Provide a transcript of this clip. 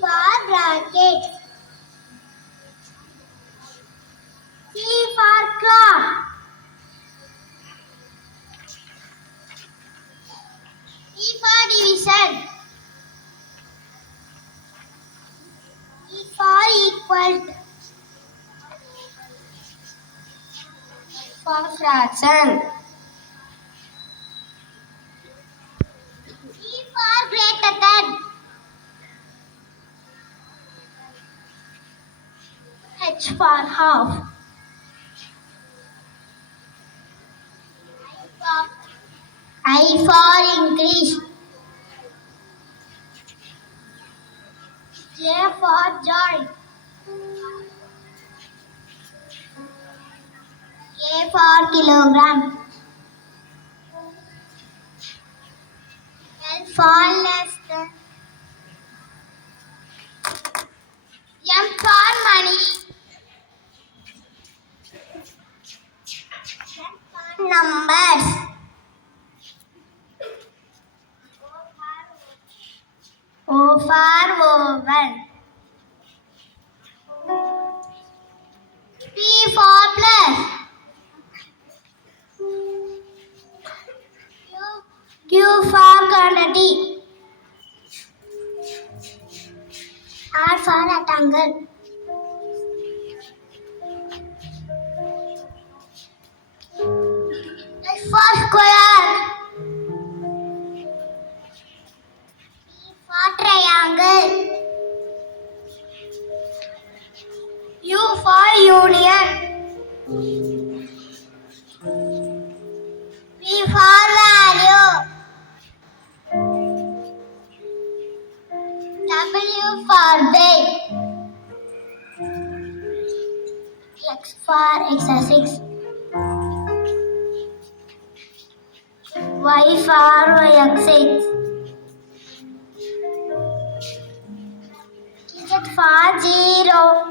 for bracket. C for clock. E for division. E for equal. F for fraction. G for greater than. H for half. I for increase. J for joy. K for kilogram. L for less than. M for money. Numbers. O for oval. P for plus. Q for quantity. R for rectangle. S for square. T for triangle. U for union. V for value. W for bed. X for exercise. Y for y-axis. Z for 0.